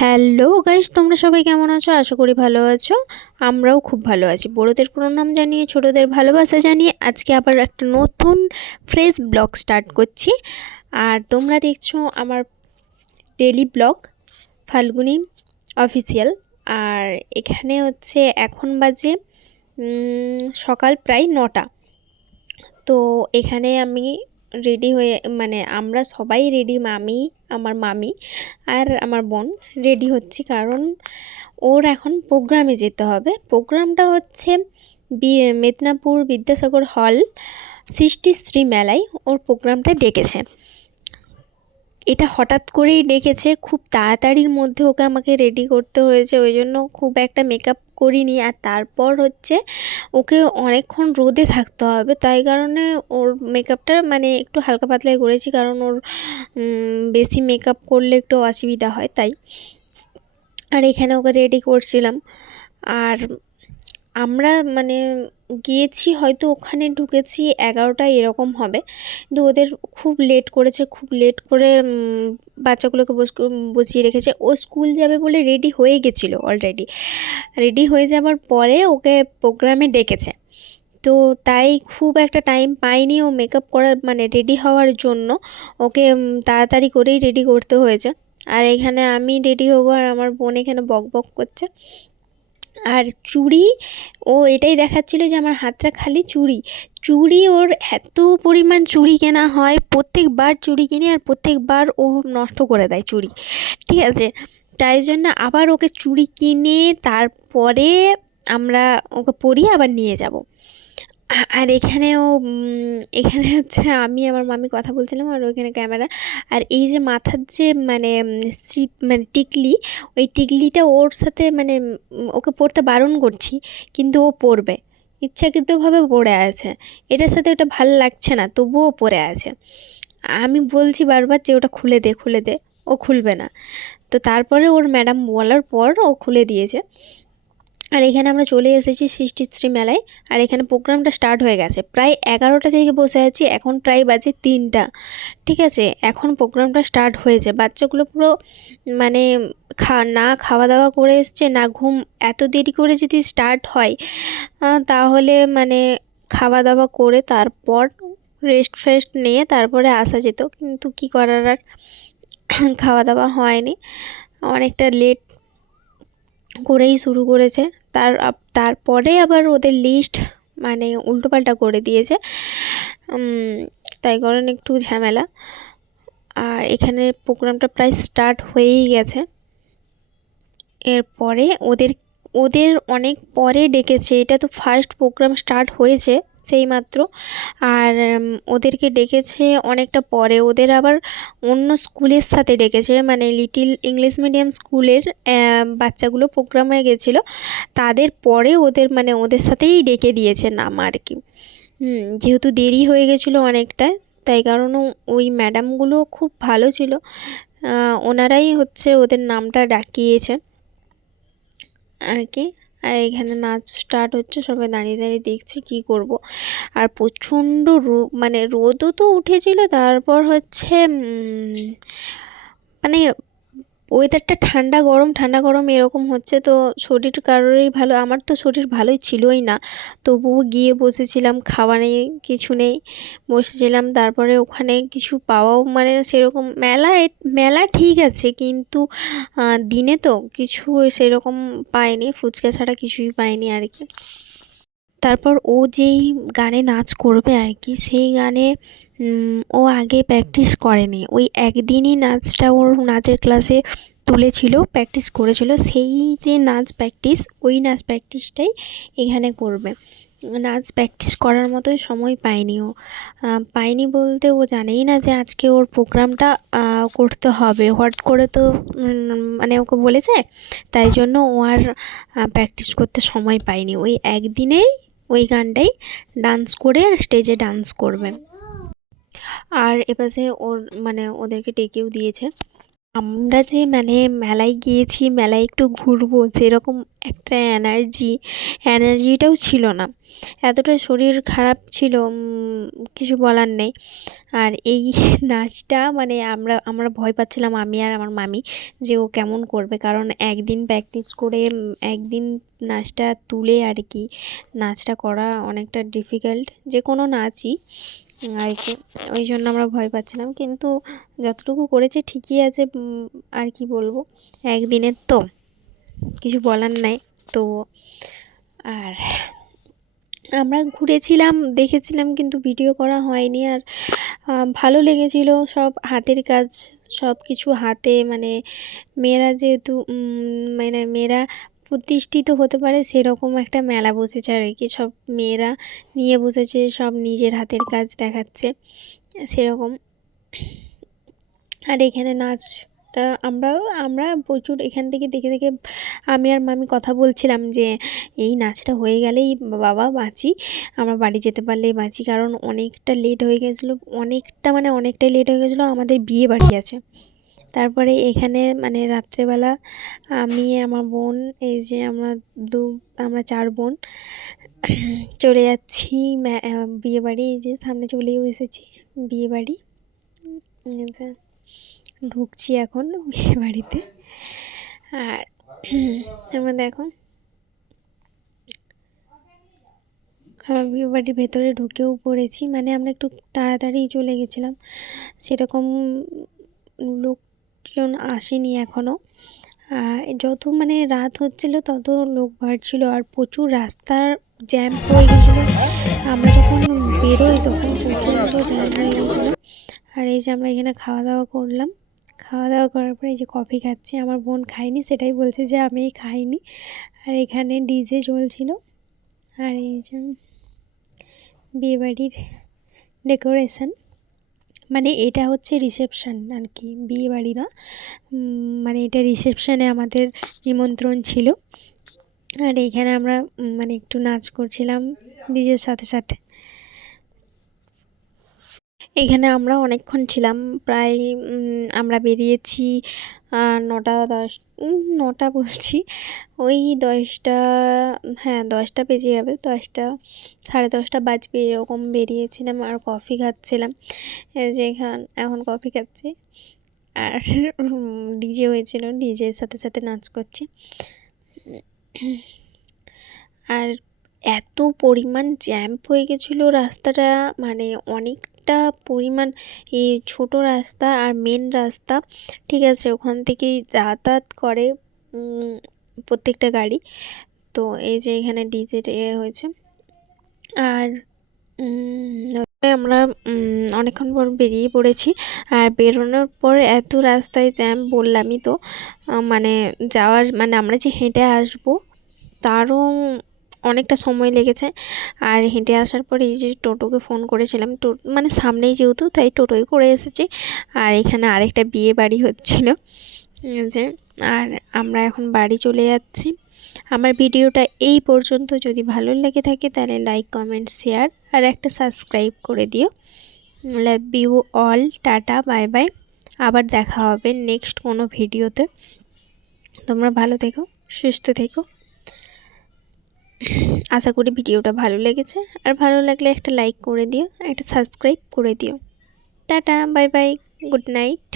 Hello guys, তোমরা সবাই কেমন আছো? আশা করি ভালো আছো। আমরাও খুব ভালো আছি। বড়দের প্রণাম জানিয়ে, ছোটদের ভালোবাসা জানিয়ে আজকে আবার একটা নতুন ফ্রেশ ব্লগ স্টার্ট করছি। আর তোমরা দেখছো আমার ডেলি ব্লগ ফাল্গুনি অফিসিয়াল। আর এখানে হচ্ছে এখন বাজে সকাল প্রায় 9টা। তো এখানে আমি রেডি হয়ে আমরা সবাই রেডি, আমার মামি আর আমার বোন রেডি হচ্ছি, কারণ ওর এখন প্রোগ্রামে যেতে হবে। প্রোগ্রামটা হচ্ছে মেদিনীপুর বিদ্যাসাগর হল সৃষ্টিশ্রী মেলায় ওর প্রোগ্রামটা ডেকেছে। এটা হঠাৎ করেই ডেকেছে, খুব তাড়াতাড়ির মধ্যে আমাকে রেডি করতে হয়েছে, ওই জন্য খুব একটা মেকআপ করিনি। আর তারপর হচ্ছে ওকে অনেকক্ষণ রোদে থাকতে হবে, তাই কারণে ওর মেকআপটা একটু হালকা পাতলাই করেছি, কারণ ওর বেশি মেকআপ করলে একটু অসুবিধা হয় তাই। আর এখানে ওকে রেডি করছিলাম। আর আমরা গিয়েছি, হয়তো ওখানে ঢুকেছি 11টা এরকম হবে, কিন্তু ওদের খুব লেট করেছে, খুব লেট করে বাচ্চাগুলোকে বসিয়ে রেখেছে। ও স্কুল যাবে বলে রেডি হয়ে গেছিলো অলরেডি। রেডি হয়ে যাবার পরে ওকে প্রোগ্রামে ডেকেছে, তো তাই খুব একটা টাইম পাইনি ও মেকআপ করার রেডি হওয়ার জন্য। ওকে তাড়াতাড়ি করেই রেডি করতে হয়েছে। আর এখানে আমি রেডি হবো, আর আমার বোন এখানে বক বক করছে। আর চুড়ি, ও এটাই দেখাচ্ছিল যে আমার হাতটা খালি চুড়ি চুড়ি। ওর এত পরিমাণ চুড়ি কেনা হয়, প্রত্যেকবার চুড়ি কিনে আর প্রত্যেকবার ও নষ্ট করে দেয় চুড়ি, ঠিক আছে। তাই জন্য আবার ওকে চুড়ি কিনে তারপরে আমরা ওকে পরিয়ে আবার নিয়ে যাব। আর এখানেও এখানে হচ্ছে আমি আমার মামি কথা বলছিলাম, আর ওইখানে ক্যামেরা। আর এই যে মাথার যে টিকলি, ওই টিকলিটা ওর সাথে ওকে পরতে বারণ করছি, কিন্তু ও পরবে, ইচ্ছাকৃতভাবে পরে আছে। এটার সাথে ওটা ভালো লাগছে না, তবুও পরে আছে। আমি বলছি বারবার যে ওটা খুলে দে, খুলে দে, ও খুলবে না। তো তারপরে ওর ম্যাডাম বলার পর ও খুলে দিয়েছে। আর এখানে আমরা চলে এসেছি সৃষ্টিশ্রী মেলায়। আর এখানে প্রোগ্রামটা স্টার্ট হয়ে গেছে, প্রায় 11টা থেকে বসে আছি, এখন প্রায় বাজে 3টা, ঠিক আছে। এখন প্রোগ্রামটা স্টার্ট হয়েছে। বাচ্চাগুলো পুরো মানে না খাওয়া দাওয়া করে এসছে না ঘুম। এত দেরি করে যদি স্টার্ট হয় তাহলে খাওয়া দাওয়া করে তারপর রেস্ট ফেস্ট নিয়ে তারপরে আসা যেত, কিন্তু কি করার আর, খাওয়া দাওয়া হয়নি, অনেকটা লেট করেই শুরু করেছে। তারপরে আবার ওদের লিস্ট উল্টোপাল্টা করে দিয়েছে, তাই কারণে একটু ঝামেলা। আর এখানে প্রোগ্রামটা প্রায় স্টার্ট হয়েই গেছে। এরপরে ওদের ওদের অনেক পরে ডেকেছে, এটা তো ফার্স্ট প্রোগ্রাম স্টার্ট হয়েছে সেইমাত্র। আর ওদেরকে ডেকেছে অনেকটা পরে, ওদের আবার অন্য স্কুলের সাথে ডেকেছে, লিটিল ইংলিশ মিডিয়াম স্কুলের বাচ্চাগুলো প্রোগ্রামে গেছিলো, তাদের পরে ওদের ওদের সাথেই ডেকে দিয়েছে নাম আর কি। যেহেতু দেরি হয়ে গেছিলো অনেকটা, তাই কারণে ওই ম্যাডামগুলো খুব ভালো ছিল, ওনারাই হচ্ছে ওদের নামটা ডাকিয়েছে আর কি। আর এখানে নাচ স্টার্ট হচ্ছে, সবাই দাঁড়িয়ে দাঁড়িয়ে দেখছি কি করব। আর প্রচণ্ড রোদও তো উঠেছিল, তারপর হচ্ছে ওয়েদারটা ঠান্ডা গরম ঠান্ডা গরম এরকম হচ্ছে, তো শরীর কারোরই ভালো, আমার তো শরীর ভালোই ছিলই না, তবুও গিয়ে বসেছিলাম, খাওয়া নেই কিছু নেই, বসেছিলাম। তারপরে ওখানে কিছু পাওয়াও সেরকম মেলা ঠিক আছে, কিন্তু দিনে তো কিছু সেরকম পাইনি, ফুচকা ছাড়া কিছুই পাইনি আর কি। তারপর ও যেই গানে নাচ করবে আর কি, সেই গানে ও আগে প্র্যাকটিস করেনি, ওই একদিনই নাচটা ওর নাচের ক্লাসে তুলেছিল, প্র্যাকটিস করেছিল, সেই যে নাচ প্র্যাকটিস, ওই নাচ প্র্যাকটিসটাই এখানে করবে। নাচ প্র্যাকটিস করার মতোই সময় পায়নি ও, পায়নি বলতে ও জানেই না যে আজকে ওর প্রোগ্রামটা করতে হবে, হট করে তো ওকে বলেছে, তাই জন্য ও আর প্র্যাকটিস করতে সময় পায়নি, ওই একদিনেই ওই গানটাই ডান্স করে স্টেজে ডান্স করবে। আর এপাশে ওর ওদেরকে ডেকেও দিয়েছে, আমরা যে মানে মেলায় গিয়েছি, মেলায় একটু ঘুরবো সেরকম একটা এনার্জিটাও ছিল না। এতটা শরীর খারাপ ছিল, কিছু বলার নেই। আর এই নাচটা মানে আমরা ভয় পাচ্ছিলাম, আমি আর আমার মামি, যে ও কেমন করবে, কারণ একদিন প্র্যাকটিস করে একদিন নাচটা তুলে আর কি নাচটা করা অনেকটা ডিফিকাল্ট, যে কোনো নাচই আর কি। ওই জন্য আমরা ভয় পাচ্ছিলাম, কিন্তু যতটুকু করেছে ঠিকই আছে। আর কি বলবো, একদিনের তো কিছু বলার নাই তো। আর আমরা ঘুরেছিলাম, দেখেছিলাম, কিন্তু ভিডিও করা হয়নি। আর ভালো লেগেছিল, সব হাতের কাজ, সব কিছু হাতে, মানে মেয়েরা যেহেতু মানে মেয়েরা প্রতিষ্ঠিত হতে পারে সেরকম একটা মেলা বসেছে আর কি। সব মেয়েরা নিয়ে বসেছে, সব নিজের হাতের কাজ দেখাচ্ছে সেরকম। আর এখানে নাচটা আমরা প্রচুর এখান থেকে দেখে দেখে আমি আর মামি কথা বলছিলাম যে এই নাচটা হয়ে গেলেই বাবা বাঁচি, আমরা বাড়ি যেতে পারলেই বাঁচি, কারণ অনেকটা লেট হয়ে গেছিলো, অনেকটাই লেট হয়ে গেছিলো, আমাদের বিয়ে বাড়ি আছে। তারপরে এখানে মানে রাত্রেবেলা আমি, আমার বোন, এই যে আমরা 4 বোন চলে যাচ্ছি বিয়ে বাড়ি। এই যে সামনে চলেও এসেছি বিয়ে বাড়ি, ঢুকছি এখন বিয়ে বাড়িতে। আর আমরা দেখো বিয়ে বাড়ির ভেতরে ঢুকেও পড়েছি, মানে আমরা একটু তাড়াতাড়ি চলে গেছিলাম, সেরকম লোকজন আসেনি এখনও। যত মানে রাত হচ্ছিলো তত লোক বাড়ছিল, আর প্রচুর রাস্তার জ্যাম হয়ে গেছিলো। আমরা যখন বেরোই তখন প্রচণ্ড জ্যাম হয়ে গেছিলো। আর এই যে আমরা এখানে খাওয়া দাওয়া করলাম, খাওয়া দাওয়া করার পরে এই যে কফি খাচ্ছি। আমার বোন খায়নি, সেটাই বলছে যে আমি খাইনি। আর এখানে ডিজে চলছিল। আর এই যে বিয়েবাড়ির ডেকোরেশন, মানে এটা হচ্ছে রিসেপশন আর কি, বিয়ে বাড়ি না, মানে এটা রিসেপশানে আমাদের নিমন্ত্রণ ছিল। আর এইখানে আমরা মানে একটু নাচ করছিলাম ডিজের সাথে সাথে। এখানে আমরা অনেকক্ষণ ছিলাম, প্রায় আমরা বেরিয়েছি 9টা বলছি, ওই 10টা, হ্যাঁ 10টা বেজে যাবে, 10টা 10:30 বাজবে এরকম বেরিয়েছিলাম। আর কফি খাচ্ছিলাম, এই যে এখন কফি খাচ্ছি। আর ডিজে হয়েছিল, ডিজের সাথে সাথে নাচ করছি। আর এত পরিমাণ জ্যাম হয়ে গেছিলো রাস্তাটা, মানে অনেকটা পরিমাণ, এই ছোটো রাস্তা আর মেন রাস্তা, ঠিক আছে, ওখান থেকেই যাতায়াত করে প্রত্যেকটা গাড়ি। তো এই যে এখানে ডিজে হয়েছে। আর আমরা অনেকক্ষণ পর বেরিয়ে পড়েছি। আর বেরোনোর পর এত রাস্তায় জ্যাম, বললামই তো, মানে মানে আমরা যে হেঁটে আসবো তারও অনেকটা সময় লেগেছে। আর হেঁটে আসার পরে এই যে টোটোকে ফোন করেছিলাম, মানে সামনেই যেহেতু তাই টোটোই করে এসেছি। আর এখানে আরেকটা বিয়ে বাড়ি হচ্ছিল যে, আর আমরা এখন বাড়ি চলে যাচ্ছি। আমার ভিডিওটা এই পর্যন্ত, যদি ভালো লেগে থাকে তাহলে লাইক, কমেন্ট, শেয়ার আর একটা সাবস্ক্রাইব করে দিও। Love you all, tata, bye bye. আবার দেখা হবে নেক্সট কোনো ভিডিওতে। তোমরা ভালো থেকো, সুস্থ থেকো। আশা করি ভিডিওটা ভালো লেগেছে, আর ভালো লাগলে একটা লাইক করে দিও, একটা সাবস্ক্রাইব করে দিও। Tata, bye by, good night.